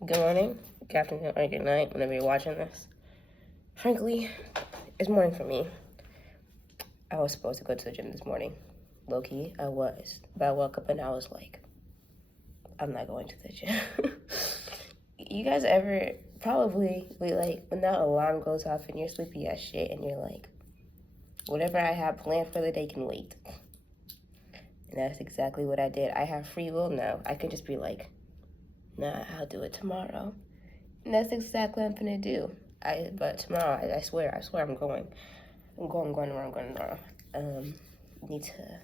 Good morning, good afternoon, or good night, whenever you're watching this. Frankly, it's morning for me. I was supposed to go to the gym this morning. Low key, I was. But I woke up and I was like, I'm not going to the gym. You guys ever probably when that alarm goes off and you're sleepy as shit and you're like, whatever I have planned for the day can wait. And that's exactly what I did. I have free will now. I can just be like, nah, I'll do it tomorrow. And that's exactly what I'm gonna do. But tomorrow, I swear, I'm going. I'm going tomorrow. Need to,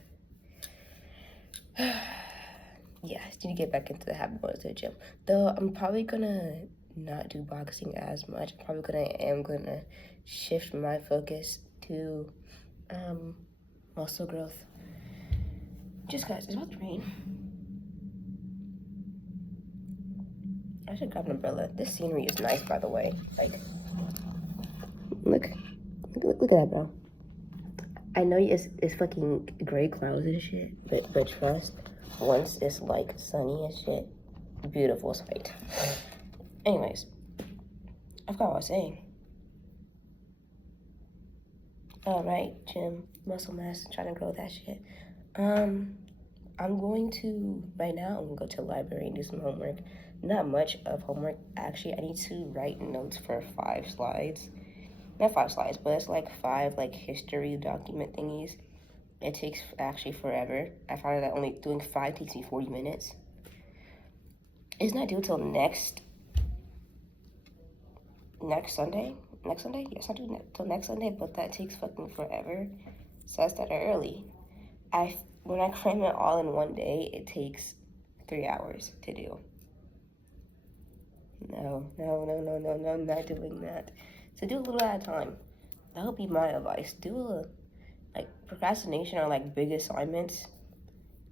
yeah, I need to get back into the habit of going to the gym. Though I'm probably gonna not do boxing as much. I'm gonna shift my focus to muscle growth. Just guys, it's about to rain. I should grab an umbrella. This scenery is nice, by the way. Like, look at that, bro. I know it's fucking gray clouds and shit, but trust, once it's like sunny and shit, beautiful sight. Anyways, I forgot what I was saying. All right, gym, muscle mass, trying to grow that shit. I'm going to right now. I'm gonna go to the library and do some homework. Not much of homework actually. I need to write notes for 5 slides. Not 5 slides, but it's like 5 like history document thingies. It takes actually forever. I found that only doing 5 takes me 40 minutes. It's not due till next Sunday. Next Sunday? Yes, not due till next Sunday, but that takes fucking forever. So I started early. When I cram it all in one day, it takes 3 hours to do. No, I'm not doing that. So do a little at a time. That would be my advice. Do procrastination on like big assignments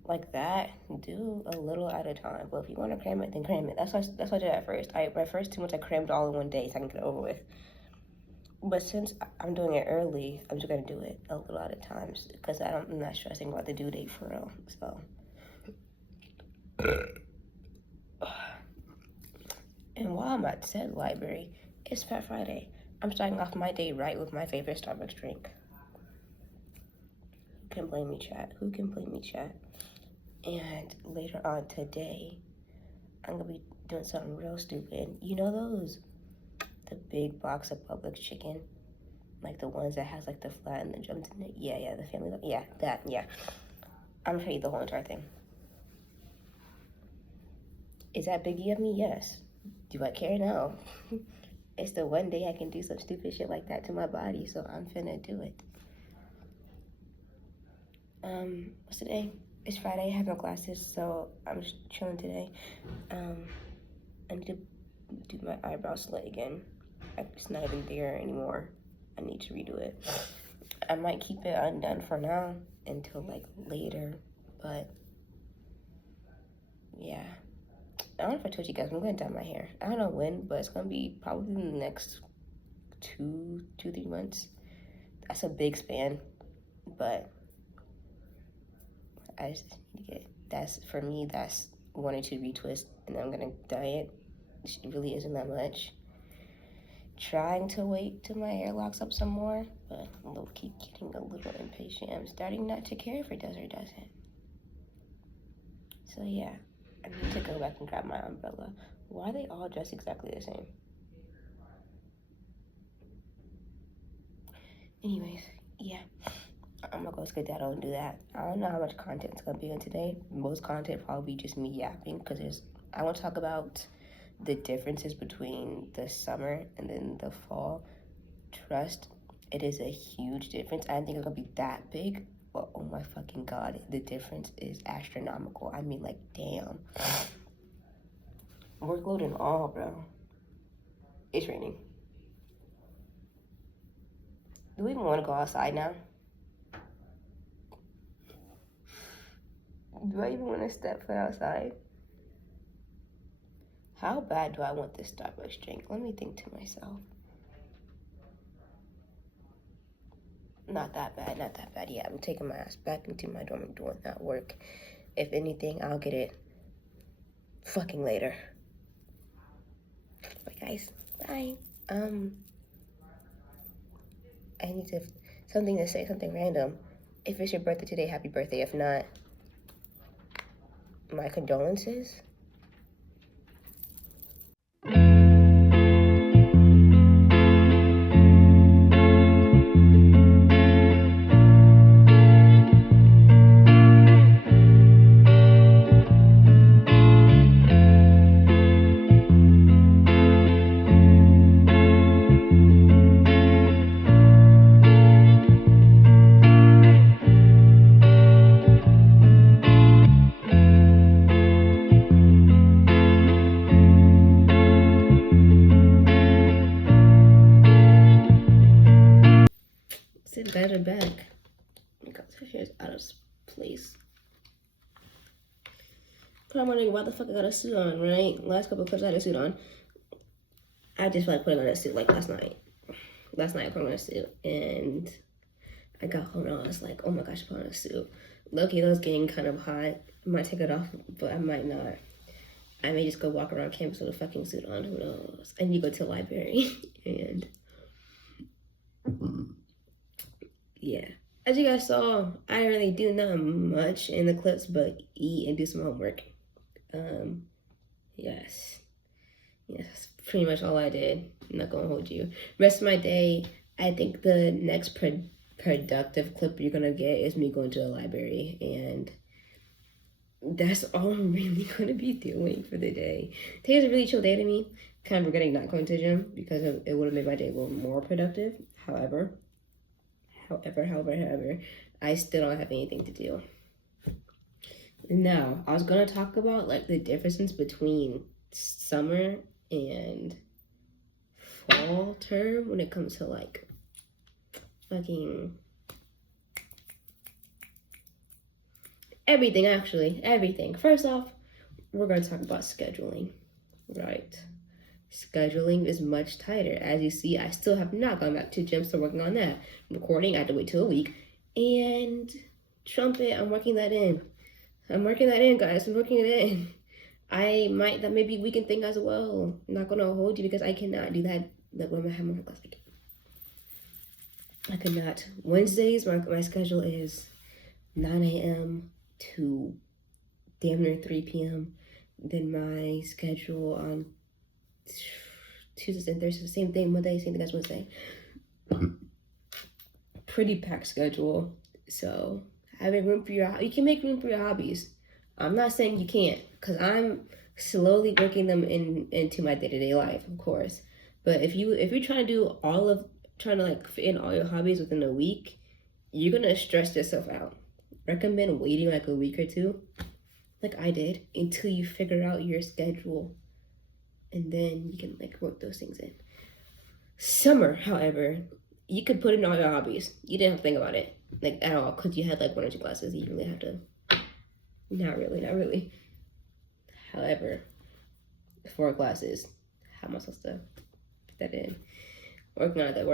like that. Do a little at a time. But if you want to cram it, then cram it. That's what I did at first. At first 2 months I crammed all in one day so I can get it over with. But since I'm doing it early, I'm just gonna do it a little at a time because I'm not stressing about the due date for real. So. And while I'm at said library, it's Fat Friday. I'm starting off my day right with my favorite Starbucks drink. Who can blame me, chat? Who can blame me, chat? And later on today, I'm gonna be doing something real stupid. You know the big box of Publix chicken? Like the ones that has like the flat and the drums in it? Yeah, the family, yeah, that, yeah. I'm gonna eat the whole entire thing. Is that biggie of me? Yes. Do I care? No. It's the one day I can do some stupid shit like that to my body, so I'm finna do it. What's today? It's Friday, I have no classes, so I'm just chilling today. I need to do my eyebrow slit again. It's not even there anymore. I need to redo it. I might keep it undone for now until like later, but yeah. I don't know if I told you guys, I'm gonna dye my hair. I don't know when, but it's gonna be probably in the next 3 months. That's a big span, but I just need to that's 1 or 2 retwists, and then I'm gonna dye it. It really isn't that much. Trying to wait till my hair locks up some more, but I'll keep getting a little impatient. I'm starting not to care if it does or doesn't. So yeah, I need to go back and grab my umbrella. Why are they all dressed exactly the same? Anyways, yeah. I'm gonna go skedaddle and do that. I don't know how much content's gonna be in today. Most content probably just me yapping because I want to talk about the differences between the summer and then the fall. Trust, it is a huge difference. I didn't think it was gonna be that big, but oh my fucking god, the difference is astronomical. I mean, like, damn. Workload and all, bro. It's raining. Do we even want to go outside now? Do I even want to step foot outside? How bad do I want this Starbucks drink? Let me think to myself. Not that bad. Yeah, I'm taking my ass back into my dorm and doing that work. If anything, I'll get it fucking later. guys. Bye. I need something to say, something random. If it's your birthday today, happy birthday. If not, my condolences. Sit better back. God, her hair's out of place. I'm wondering why the fuck I got a suit on, right? Last couple of clips I had a suit on. I just felt like putting on a suit like last night. Last night I put on a suit and I got home and I was like, oh my gosh, I put on a suit. Low-key, that was getting kind of hot. I might take it off, but I might not. I may just go walk around campus with a fucking suit on, who knows? I need to go to the library and yeah. As you guys saw, I didn't really do not much in the clips but eat and do some homework. Yes, that's pretty much all I did. I'm not gonna hold you. Rest of my day, I think the next productive clip you're gonna get is me going to the library, and that's all I'm really gonna be doing for the day. Today's a really chill day to me. Kind of regretting not going to the gym because it would have made my day a little more productive. However, I still don't have anything to do. Now, I was gonna talk about like the differences between summer and fall term when it comes to like fucking everything, actually, everything. First off, we're gonna talk about scheduling, right? Scheduling is much tighter. As you see, I still have not gone back to gym, still working on that. Recording, I have to wait till a week. And trumpet, I'm working that in. Guys. I'm working it in. That may be a weekend thing as well. I'm not gonna hold you because I cannot do that. Like when I have my class, I cannot. Wednesdays, my schedule is 9 a.m. to damn near 3 p.m. Then my schedule on Tuesdays and Thursdays, same thing. Monday, same thing as Wednesday. Pretty packed schedule. So having room for you can make room for your hobbies. I'm not saying you can't, because I'm slowly working them into my day-to-day life, of course. But if you're trying to like fit in all your hobbies within a week, you're gonna stress yourself out. Recommend waiting like a week or two, like I did, until you figure out your schedule, and then you can like work those things in. Summer, however, you could put in all your hobbies. You didn't have to think about it like at all, because you had like 1 or 2 classes. You really have to. Not really. However, 4 classes. How am I supposed to put that in? Working on it.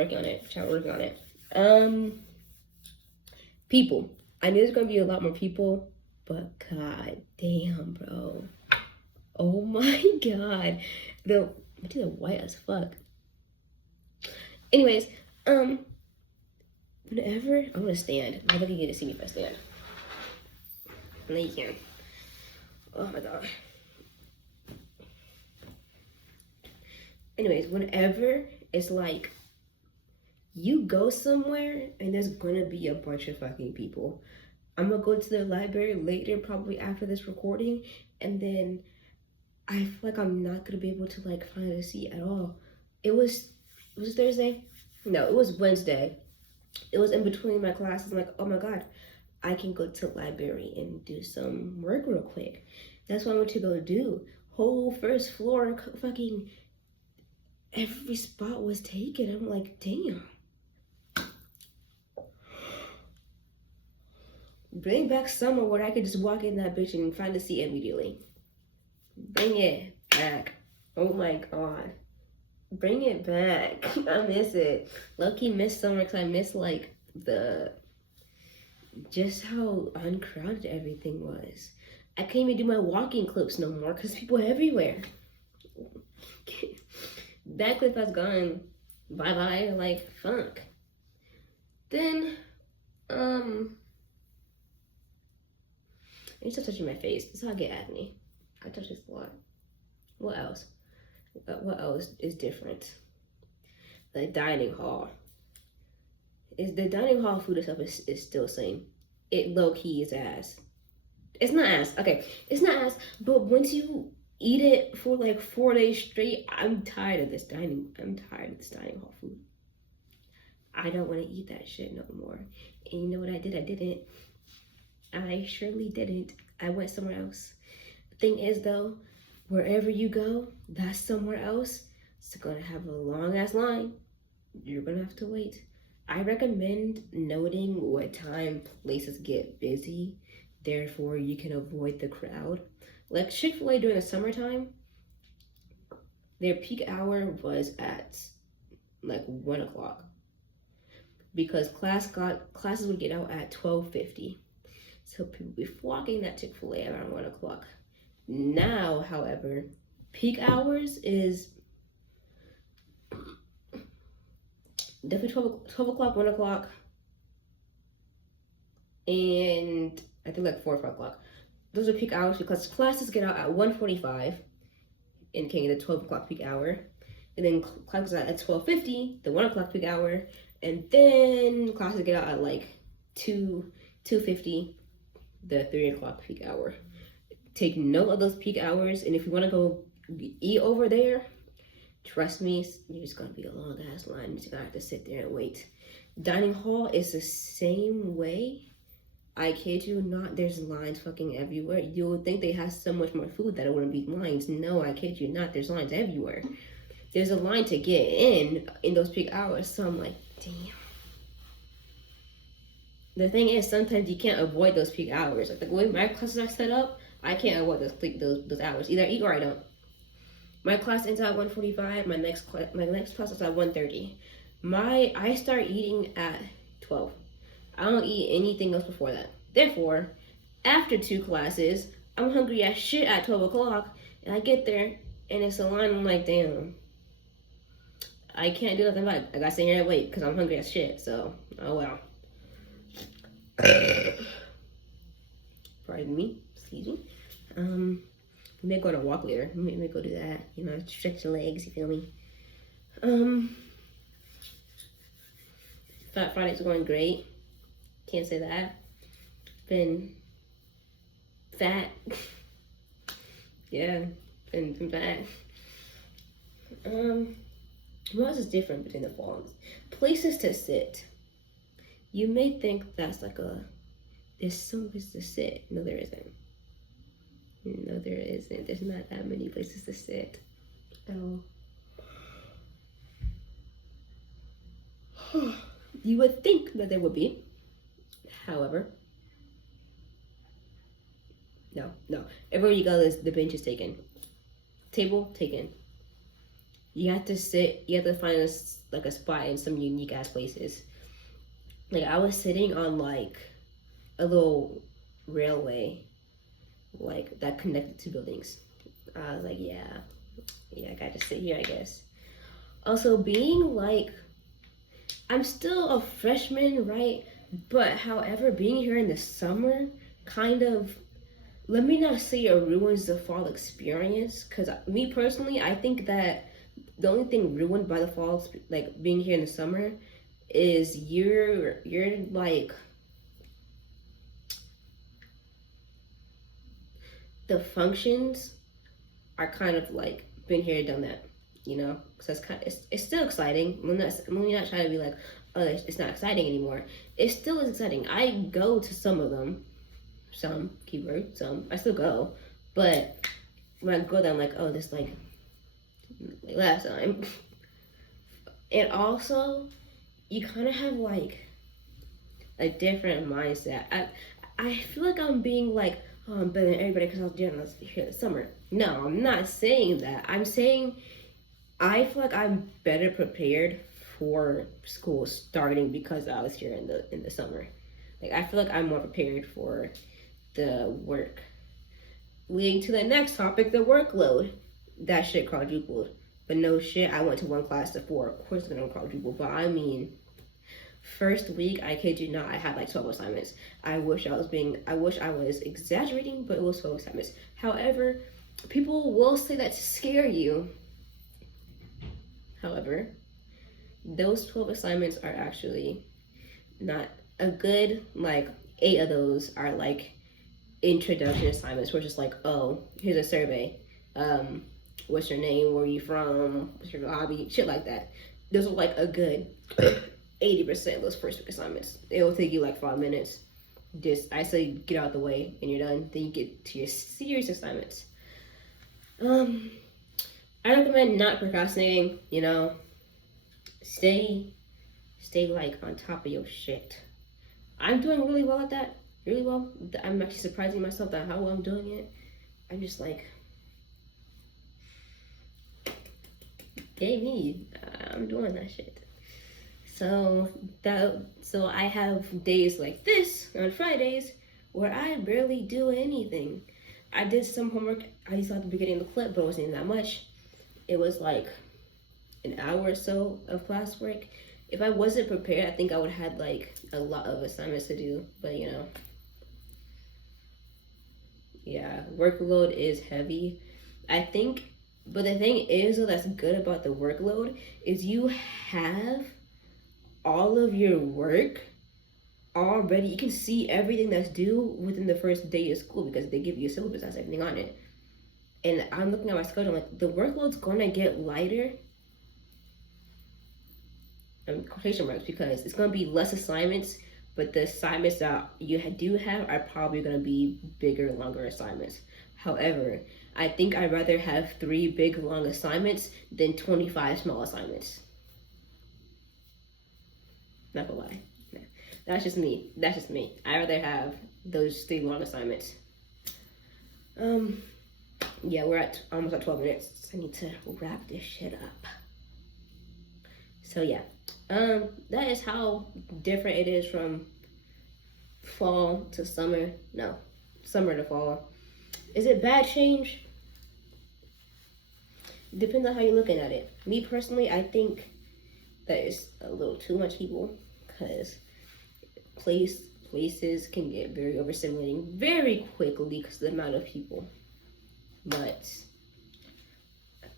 People. I knew there's gonna be a lot more people, but god damn, bro. Oh my god. They're white as fuck. Anyways, whenever I'm gonna stand. Nobody can get to see me if I stand. And then you can. Oh my god. Anyways, whenever it's like you go somewhere and there's gonna be a bunch of fucking people. I'm gonna go to the library later, probably after this recording, and then I feel like I'm not gonna be able to like find a seat at all. Was it Thursday? No, it was Wednesday. It was in between my classes. I'm like, oh my god, I can go to the library and do some work real quick. That's what I went to go do. Whole first floor, fucking every spot was taken. I'm like, damn. Bring back summer where I could just walk in that bitch and find a seat immediately. Bring it back. Oh my god. Bring it back. I miss it. Low-key miss summer because I miss like just how uncrowded everything was. I can't even do my walking clips no more because people are everywhere. that clip has gone bye-bye like funk. Then, I stop touching my face. That's how I get acne. I touch this a lot. What else? What else is different? The dining hall. Is the dining hall food itself is still the same. It low-key is ass. It's not ass. Okay, it's not ass. But once you eat it for like 4 days straight, I'm tired of this dining hall food. I don't want to eat that shit no more. And you know what I did? I didn't. I surely didn't. I went somewhere else. The thing is though, wherever you go, that's somewhere else. It's gonna have a long ass line. You're gonna have to wait. I recommend noting what time places get busy, therefore you can avoid the crowd. Like Chick-fil-A during the summertime, their peak hour was at like 1 o'clock because classes would get out at 12:50. So people would be flocking that Chick-fil-A around 1 o'clock. Now, however, peak hours is definitely 12 o'clock, 1 o'clock, and I think like 4 or 5 o'clock. Those are peak hours because classes get out at 1:45, indicating the 12 o'clock peak hour. And then classes out at 12:50, the 1 o'clock peak hour. And then classes get out at like 2:50, the 3 o'clock peak hour. Take note of those peak hours. And if you want to go eat over there, trust me, there's going to be a long ass line. You're going to have to sit there and wait. Dining hall is the same way. I kid you not, there's lines fucking everywhere. You would think they have so much more food that it wouldn't be lines. No, I kid you not, there's lines everywhere. There's a line to get in those peak hours. So I'm like, damn. The thing is, sometimes you can't avoid those peak hours. Like the way my classes are set up, I can't avoid those hours. Either I eat or I don't. My class ends at 1:45. My next class is at 1:30. I start eating at 12. I don't eat anything else before that. Therefore, after 2 classes, I'm hungry as shit at 12 o'clock, and I get there, and it's a line. I'm like, damn, I can't do nothing about it. I gotta sit here and wait because I'm hungry as shit. So, oh well. Pardon me. Excuse me. We may go on a walk later. We may go do that. You know, stretch your legs. You feel me? Fat Friday's going great. Can't say that. Been fat. Yeah, been fat. What else is different between the falls? Places to sit. You may think that's like there's some places to sit. No, there isn't. No, there isn't. There's not that many places to sit. Oh. You would think that there would be. However, no. Everywhere you go, the bench is taken. Table, taken. You have to sit, you have to find a spot in some unique ass places. Like I was sitting on like a little railway, like that connected to buildings. I was like, yeah, I got to sit here, I guess. Also, being like, I'm still a freshman, right? But however, being here in the summer kind of, let me not say it ruins the fall experience, because me personally, I think that the only thing ruined by the fall, like being here in the summer, is you're like, the functions are kind of like been here, done that, you know? So it's still exciting. I'm not trying to be like, oh, it's not exciting anymore. It still is exciting. I go to some of them, some keyword, some. I still go, but when I go there, I'm like, oh, this like last time. And also, you kind of have like a different mindset. I feel like I'm being like, oh, I'm better than everybody because I was doing this here this summer. No, I'm not saying that. I'm saying I feel like I'm better prepared for school starting because I was here in the summer. Like I feel like I'm more prepared for the work. Leading to the next topic, the workload. That shit quadrupled. But no shit, I went to one class to four. Of course, I'm gonna quadruple. But I mean, first week, I kid you not, I had like 12 assignments. I wish I was exaggerating, but it was 12 assignments. However, people will say that to scare you. However, those 12 assignments are actually not a good, like 8 of those are like introduction assignments where it's just like, oh, here's a survey. What's your name? Where are you from? What's your hobby? Shit like that. Those are like a good 80% of those first week assignments. It will take you like 5 minutes. Just, I say get out the way and you're done. Then you get to your serious assignments. I recommend not procrastinating, you know. Stay like on top of your shit. I'm doing really well at that. Really well. I'm actually surprising myself at how well I'm doing it. I'm just like, yay me. I'm doing that shit. So I have days like this on Fridays where I barely do anything. I did some homework. I saw at the beginning of the clip, but it wasn't even that much. It was like an hour or so of classwork. If I wasn't prepared, I think I would have had like a lot of assignments to do. But you know, yeah, workload is heavy. I think, but the thing is though, that's good about the workload is you have all of your work already. You can see everything that's due within the first day of school because they give you a syllabus that's everything on it. And I'm looking at my schedule, like the workload's gonna get lighter. Quotation marks, because it's gonna be less assignments, but the assignments that you do have are probably gonna be bigger, longer assignments. However, I think I'd rather have 3 big, long assignments than 25 small assignments. Not gonna lie. That's just me. I'd rather have those 3 long assignments. Yeah, we're at almost at 12 minutes. So I need to wrap this shit up. So yeah, that is how different it is from fall to summer. No, summer to fall. Is it bad change? Depends on how you're looking at it. Me personally, I think that is a little too much people because places can get very overstimulating very quickly because of the amount of people. But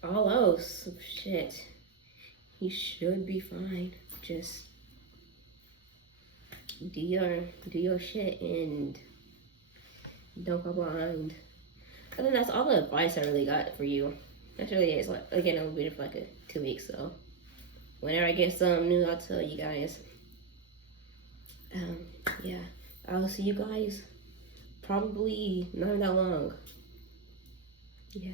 all else, shit, you should be fine. Just do your shit and don't go behind. I think that's all the advice I really got for you. That's really it. Like, again, I'll be here for like 2 weeks, so whenever I get something new, I'll tell you guys. Yeah, I'll see you guys probably not that long. Yeah.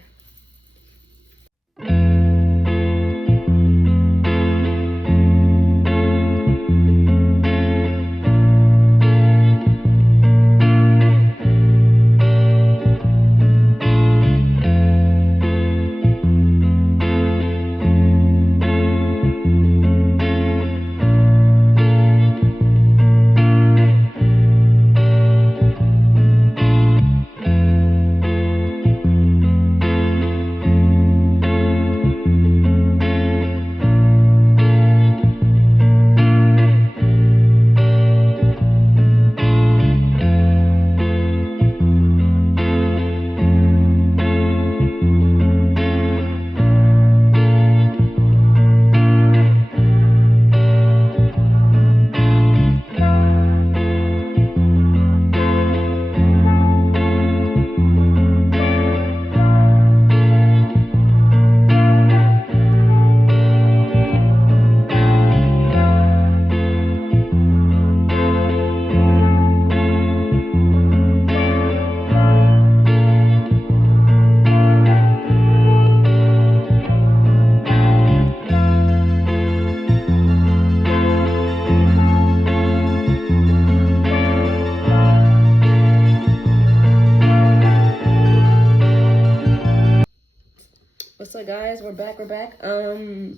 What's up, guys? We're back. I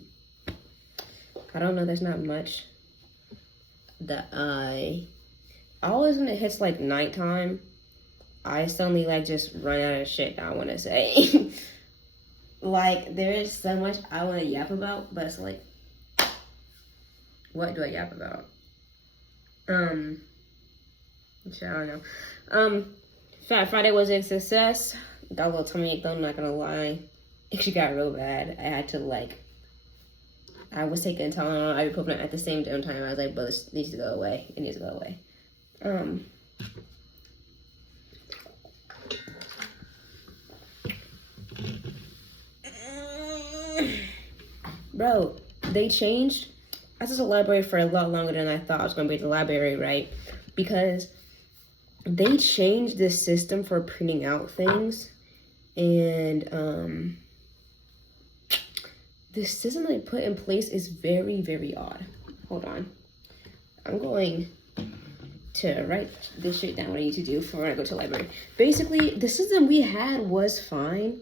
don't know, there's not much that I always when it hits like nighttime, I suddenly like just run out of shit that I want to say. Like, there is so much I want to yap about, but it's like, what do I yap about? Shit, I don't know. Fat Friday was a success. Got a little tummy ache though, I'm not gonna lie. It actually got real bad. I had to I was taking Tylenol, ibuprofen at the same damn time. I was like, but this needs to go away. It needs to go away. Bro, they changed. I was at the library for a lot longer than I thought I was gonna be at the library, right? Because they changed the system for printing out things, and the system they put in place is very, very odd. Hold on. I'm going to write this shit down what I need to do before I go to the library. Basically, the system we had was fine.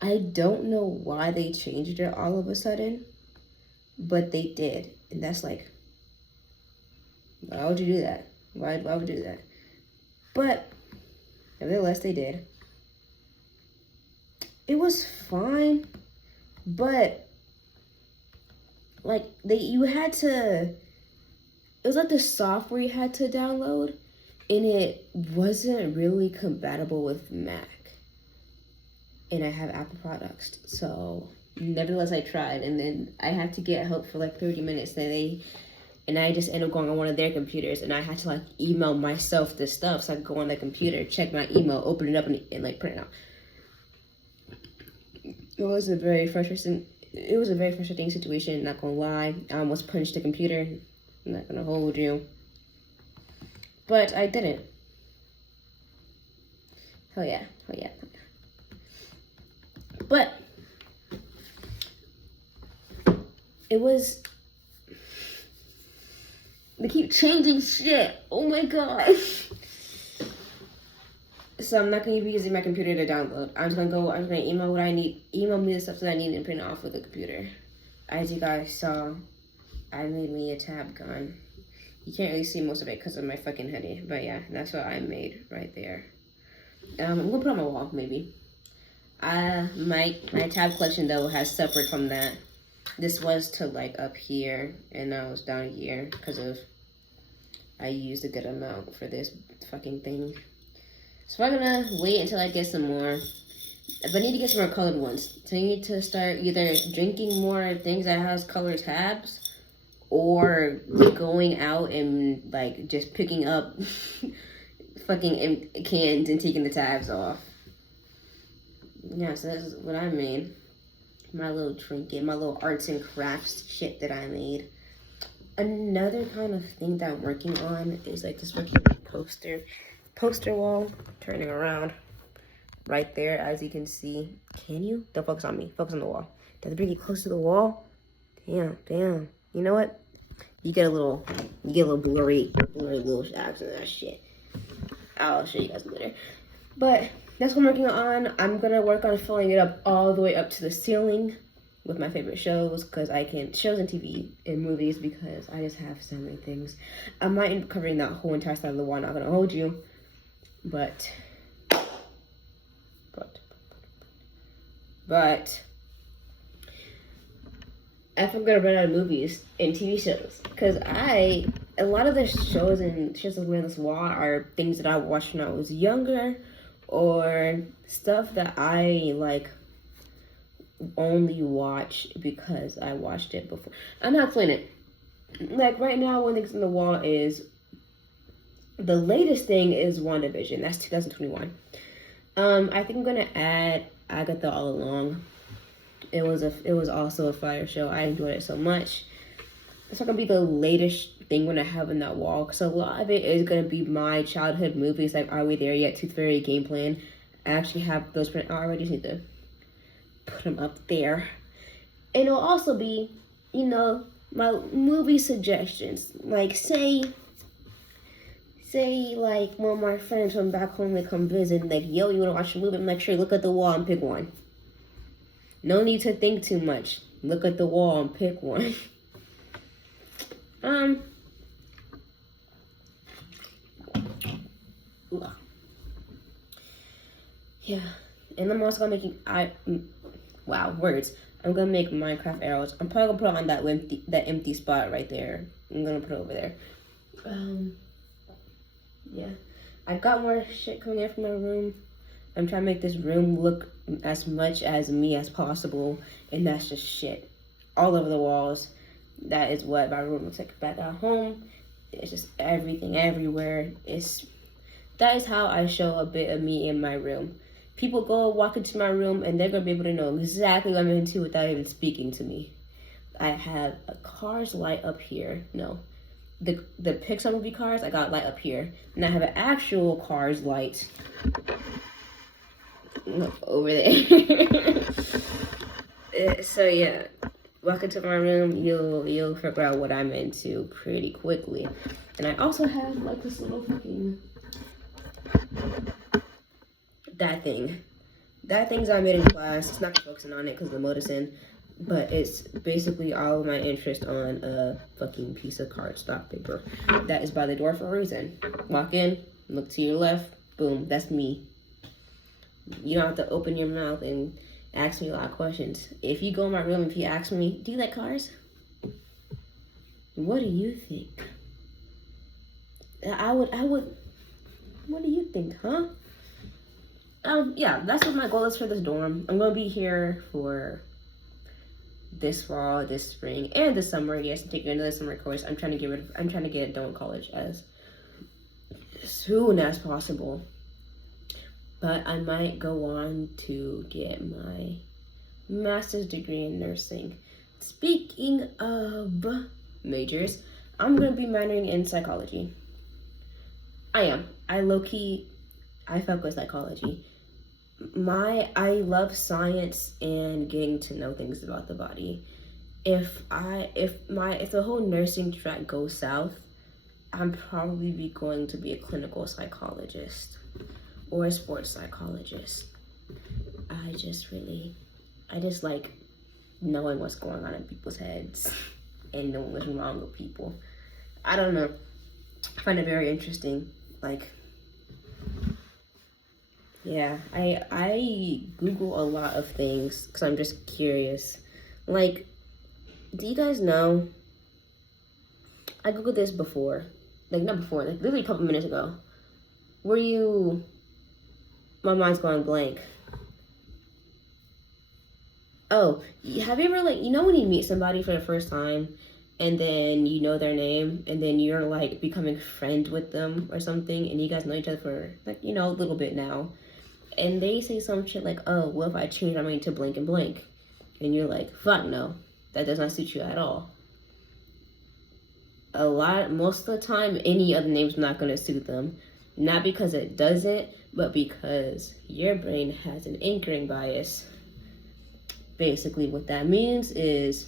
I don't know why they changed it all of a sudden, but they did. And that's like, why would you do that? Why would you do that? But nevertheless, they did. It was fine, but like you had to, it was like the software you had to download, and it wasn't really compatible with Mac. And I have Apple products, so nevertheless I tried, and then I had to get help for like 30 minutes. And I just ended up going on one of their computers, and I had to like email myself this stuff so I could go on the computer, check my email, open it up, and like print it out. It was a very frustrating situation, not gonna lie. I almost punched the computer, I'm not gonna hold you. But I didn't. Hell yeah, hell yeah. But it was, they keep changing shit. Oh my god. So I'm not gonna be using my computer to download. I'm gonna email what I need, email me the stuff that I need and print it off with the computer. As you guys saw, I made me a tab gun. You can't really see most of it because of my fucking hoodie, but yeah, that's what I made right there. I'm gonna put it on my wall, maybe. My tab collection though has suffered from that. This was to like up here, and now it's down here because of I used a good amount for this fucking thing. So I'm gonna wait until I get some more. But I need to get some more colored ones. So I need to start either drinking more things that has colored tabs, or going out and like just picking up fucking cans and taking the tabs off. Yeah, so that's what I made. My little trinket, my little arts and crafts shit that I made. Another kind of thing that I'm working on is like this fucking poster wall. Turning around right there, as you can see. Can you? Don't focus on me. Focus on the wall. Does it bring you close to the wall? Damn. You know what? You get a little blurry little shots and that shit. I'll show you guys later. But that's what I'm working on. I'm gonna work on filling it up all the way up to the ceiling with my favorite shows, because shows and TV and movies, because I just have so many things. I might end up covering that whole entire side of the wall, not gonna hold you. But if I'm gonna run out of movies and TV shows, because a lot of the shows and shows that are on this wall are things that I watched when I was younger, or stuff that I like only watch because I watched it before. I'm not explaining it. Like right now, one thing's on the wall is the latest thing is WandaVision. That's 2021. I think I'm gonna add Agatha All Along. It was also a fire show. I enjoyed it so much. It's not gonna be the latest thing we're gonna have in that wall, because a lot of it is gonna be my childhood movies, like Are We There Yet, Tooth Fairy, Game Plan. I actually have those printed out. I just need to put them up there. And it'll also be, my movie suggestions. Like say like one of my friends from back home, they come visit, like, yo, you wanna watch a movie? I'm like, sure, look at the wall and pick one. No need to think too much. Look at the wall and pick one. Yeah, and I'm also gonna wow, words. I'm gonna make Minecraft arrows. I'm probably gonna put on that empty spot right there. I'm gonna put it over there. Yeah. I got more shit coming in from my room. I'm trying to make this room look as much as me as possible, and that's just shit all over the walls. That is what my room looks like back at home. It's just everything everywhere. That is how I show a bit of me in my room. People walk into my room and they're gonna be able to know exactly what I'm into without even speaking to me. I have a car's light up here. No, the Pixar movie cars, I got light up here, and I have an actual car's light over there. So yeah, walk into my room, you'll figure out what I'm into pretty quickly. And I also have like this little fucking that thing's I made in class. It's not focusing on it because the motor's in, but it's basically all of my interest on a fucking piece of cardstock paper that is by the door for a reason. Walk in, look to your left, boom, that's me. You don't have to open your mouth and ask me a lot of questions. If you go in my room, if you ask me, do you like cars? What do you think? I would, what do you think, huh? Yeah, that's what my goal is for this dorm. I'm gonna be here for this fall, this spring, and this summer. Yes, I'm taking another summer course. I'm trying to get it done with college as soon as possible. But I might go on to get my master's degree in nursing. Speaking of majors, I'm gonna be minoring in psychology. I fuck with psychology. I love science and getting to know things about the body. If the whole nursing track goes south, I'm probably going to be a clinical psychologist or a sports psychologist. I just like knowing what's going on in people's heads and knowing what's wrong with people. I don't know. I find it very interesting. Like, yeah, I Google a lot of things because I'm just curious. Like, do you guys know? I Googled this before. Like, not before, like literally a couple minutes ago. My mind's going blank. Oh, have you ever, like, you know when you meet somebody for the first time and then you know their name and then you're like becoming friends with them or something and you guys know each other for like, you know, a little bit now. And they say some shit like, oh, what if I change my mind to blank and blank? And you're like, fuck no, that does not suit you at all. Most of the time, any other name's not going to suit them. Not because it doesn't, but because your brain has an anchoring bias. Basically, what that means is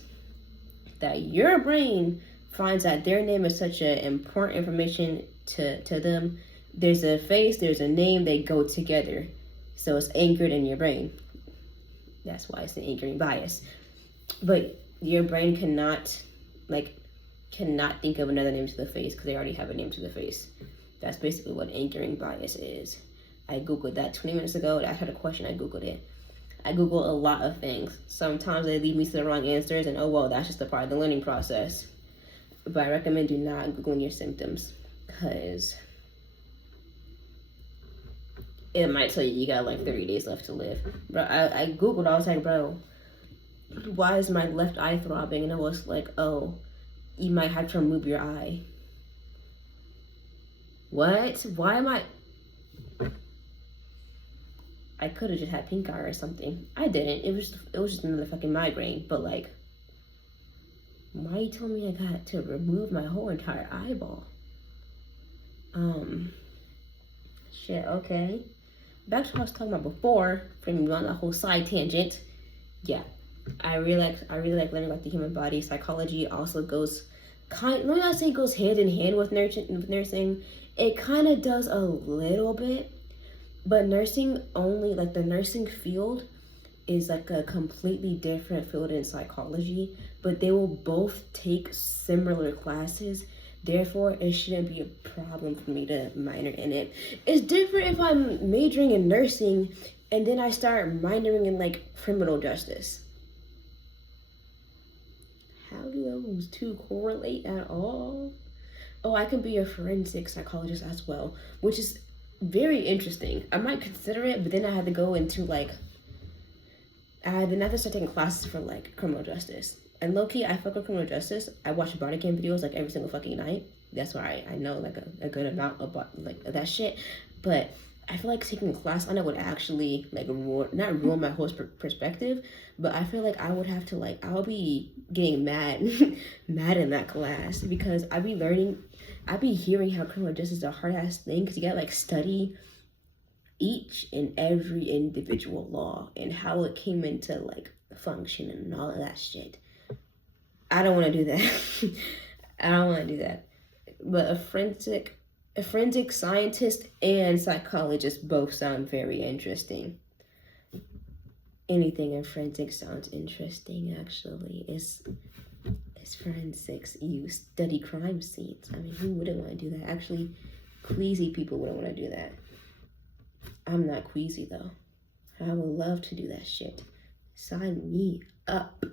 that your brain finds that their name is such an important information to them. There's a face, there's a name, they go together. So it's anchored in your brain. That's why it's an anchoring bias. But your brain cannot think of another name to the face because they already have a name to the face. That's basically what anchoring bias is. I Googled that 20 minutes ago. I had a question, I Googled it. I Google a lot of things. Sometimes they lead me to the wrong answers and oh well, that's just a part of the learning process. But I recommend do not Googling your symptoms because it might tell you got like 30 days left to live. Bro, I Googled, I was like, bro, why is my left eye throbbing? And it was like, oh, you might have to remove your eye. What? Why am I could have just had pink eye or something. I didn't. It was just another fucking migraine. But like, why are you telling me I got to remove my whole entire eyeball? Shit, okay. Back to what I was talking about before, from on that whole side tangent. Yeah, I really like learning about the human body. Psychology also goes let me not say it goes hand in hand with nursing. It kind of does a little bit, but nursing only, like the nursing field is like a completely different field in psychology, but they will both take similar classes. Therefore, it shouldn't be a problem for me to minor in it. It's different if I'm majoring in nursing And then I start minoring in like criminal justice. How do those two correlate at all? Oh, I can be a forensic psychologist as well, which is very interesting. I might consider it, but then I had to go into like, then I have to start taking classes for like criminal justice. And low-key, I fuck with criminal justice. I watch body cam videos like every single fucking night. That's why I know like a good amount about like that shit. But I feel like taking a class on it would actually like not ruin my whole perspective, but I feel like I would have to like, I'll be getting mad mad in that class because I'd be hearing how criminal justice is a hard ass thing because you gotta like study each and every individual law and how it came into like function and all of that shit. I don't want to do that. I don't want to do that. But a forensic scientist and psychologist both sound very interesting. Anything in forensics sounds interesting, actually. It's forensics. You study crime scenes. I mean, who wouldn't want to do that? Actually, queasy people wouldn't want to do that. I'm not queasy, though. I would love to do that shit. Sign me up.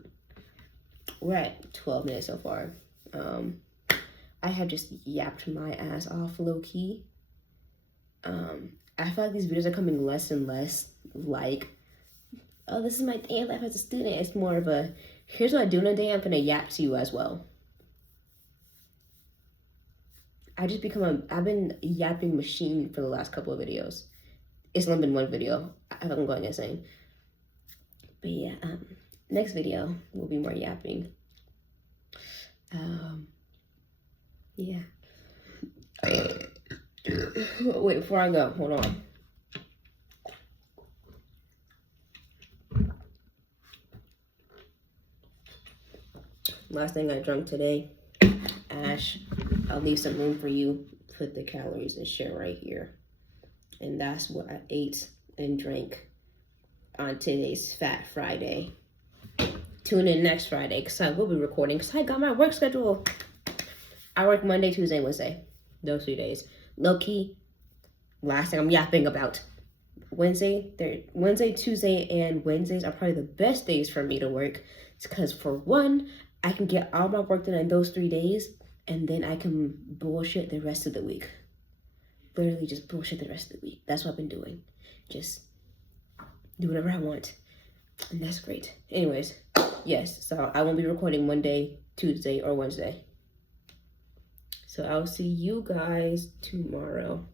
We're at 12 minutes so far. I have just yapped my ass off low-key. I feel like these videos are coming less and less like, oh, this is my day of life as a student. It's more of a, here's what I do in a day, I'm gonna yap to you as well. I've been yapping machine for the last couple of videos. It's only been one video. I'm going insane. But yeah, next video will be more yapping. Yeah. Wait, before I go, hold on. Last thing I drank today, Ash. I'll leave some room for you. Put the calories and shit right here. And that's what I ate and drank on today's Fat Friday. Tune in next Friday because I will be recording because I got my work schedule. I work Monday, Tuesday, Wednesday. Those 3 days. Low-key, last thing I'm yapping about. Wednesday, Tuesday, and Wednesdays are probably the best days for me to work. It's because for one, I can get all my work done in those 3 days and then I can bullshit the rest of the week. Literally just bullshit the rest of the week. That's what I've been doing. Just do whatever I want. And that's great. Anyways, yes, so I won't be recording Monday, Tuesday, or Wednesday. So I'll see you guys tomorrow.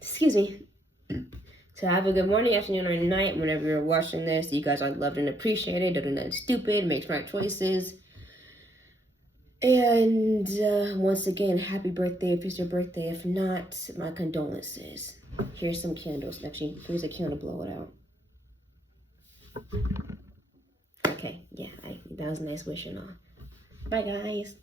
Excuse me. So have a good morning, afternoon, or night whenever you're watching this. You guys are loved and appreciated. Don't do nothing stupid. Make smart choices. And once again, happy birthday if it's your birthday. If not, my condolences. Here's some candles. Actually, here's a candle, blow it out. Okay, yeah, that was a nice wish and all. Bye, guys.